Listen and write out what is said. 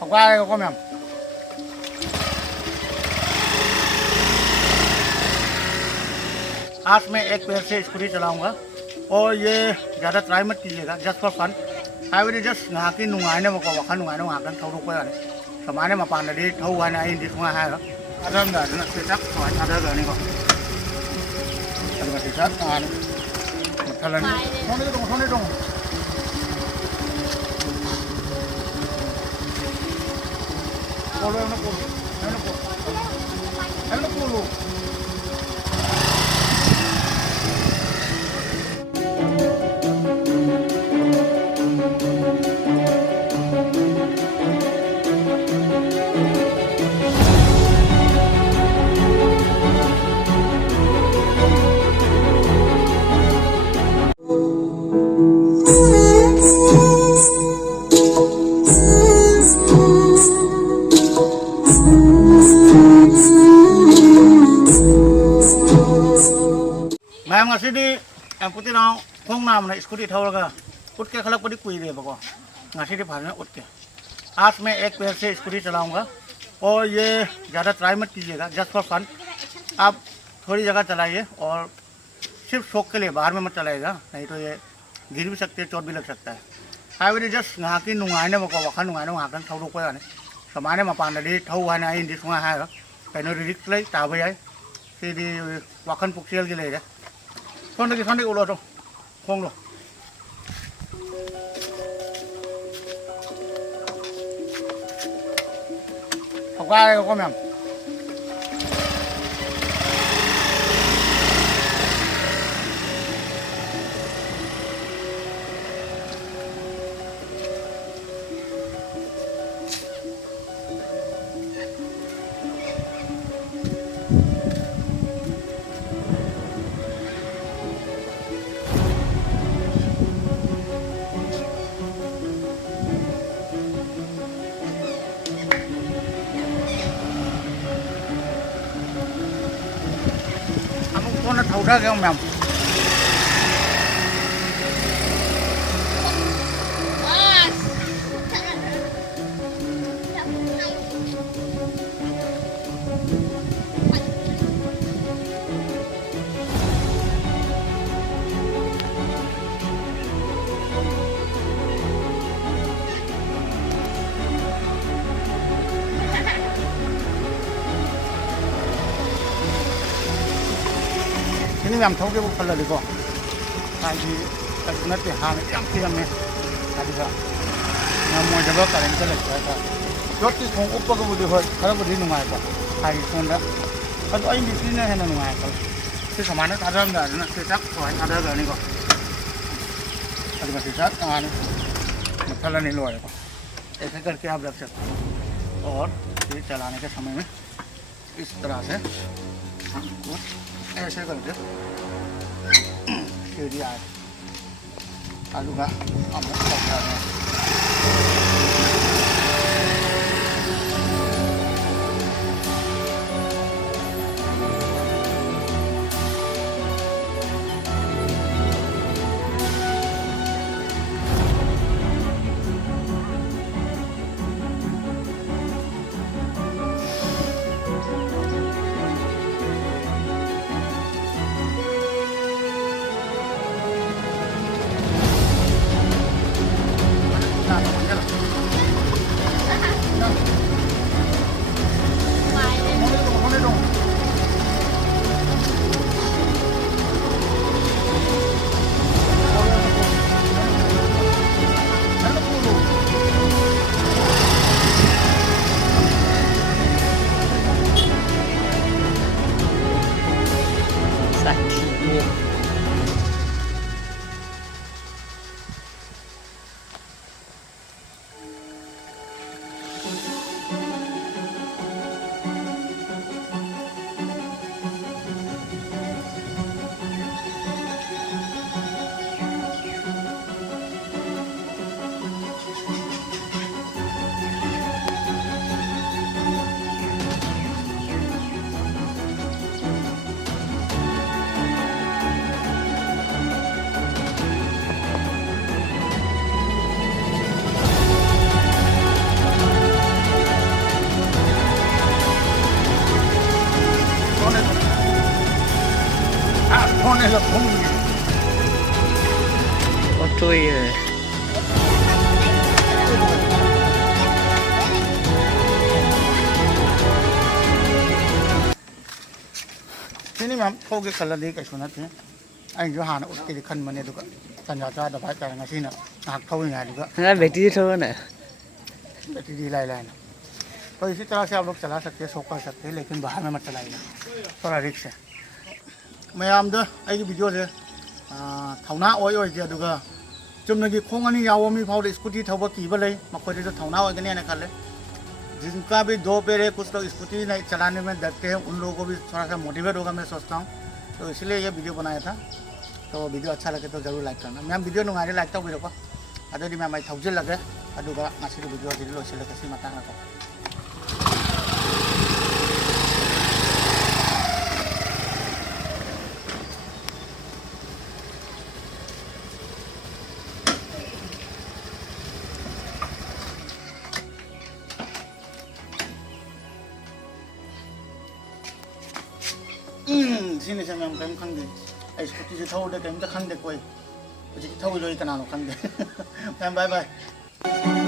पकवाएगा को मैम। आज मैं एक पैर से स्कूटी चलाऊंगा और ये ज़्यादा ट्राई मत कीजिएगा, just for fun. I will just यहाँ की नुंगाने मको वखा नुंगाने वहाँ kan थोड़ा कोई आने समाने मापान दी थोड़ा वाने आई इंडिस वहाँ है अदर में ना सेटअप सोच अदर करने को अदर में सेटअप आने मतलब सोने दो बोलो मैं ngasi di yang putih dong kong nam ना स्कूटी थोड़ा लगा उठ के खलक पड़ी कुई दे बको ngasi di भाग में उठ के आज मैं एक पैर से स्कूटी चलाऊंगा और ये ज़्यादा ट्राई मत कीजिएगा, जस्ट फॉर फन। आप थोड़ी जगह चलाइए और सिर्फ शौक के लिए, बाहर में मत चलाइएगा, नहीं तो ये गिर भी सकते हैं, चोट भी लग सकता है। आई विल जस्ट यहाँ की नुंगाने मको वखा नुंगाने वहाँ kan थोड़ा कोई आने समाने मापान दी थोड़ा वाने आई इंडिस वहाँ है कहीं रिक्स ले ताबे आई सीधी वखन पुक्सियल के ले जाए sonde ulo to kong lo pagwae ko ma'am thấu ra không mèo ini làm thấu cái bộ phận là được không? Tại vì cái nó chỉ hàng trăm tiền này, tại vì sao? Nó mua cho bác cả đến cái lịch phải không? Rốt thì không úp vào cái bộ điều hơi, cái bộ đi ngoài cả, tại vì không đó. Còn anh đi xin hay là ngoài không? Cái sản phẩm nó ta đơn là nó sẽ chắc phải ta đơn rồi này con. Tại vì sẽ chắc này, một cái là này lồi con. ऐसे करके आप रख सकते हो और ये चलाने के समय में इस तरह से हमको ऐसे करके सीढ़ी आलू का हम लोग Ôi giời. Thế nên mà thôi cái color đi cái số này anh cho Hàn cái đi khăn mà này được thành ra cho đập phải cái ngay xin nè hạt thôi ngay được Nó battery thôi nè. Battery đi lại lại तो इसी तरह से आप लोग चला सकते हैं show कर सकते हैं लेकिन बाहर में मत चलाइए थोड़ा रिस्क है मैं आम दो आई वीडियो से थाना ओय ओय जे दुगा चुमनगी खोंग अनि याव मी फाउ स्कूटी थब कीब लई मखोदे तो थाना ओय गने खाले जिनका भी दो पैर है कुछ लोग स्कूटी नहीं चलाने में डरते हैं उन लोगों को भी थोड़ा सा मोटिवेट होगा मैं सोचता हूँ तो इसलिए ये वीडियो बनाया था तो वीडियो अच्छा लगे तो जरूर लाइक करना मैम वीडियो नुंगाई लाइक तब बिरको अदोदी मैम आई थौजिल लगे अदुगा मासी वीडियो दिल लोसिल कसी मतांग को sini saya memang kami khang deh, seperti itu tahu deh kami tak khang deh koi, jadi tahu lagi kenal khang deh, bye bye.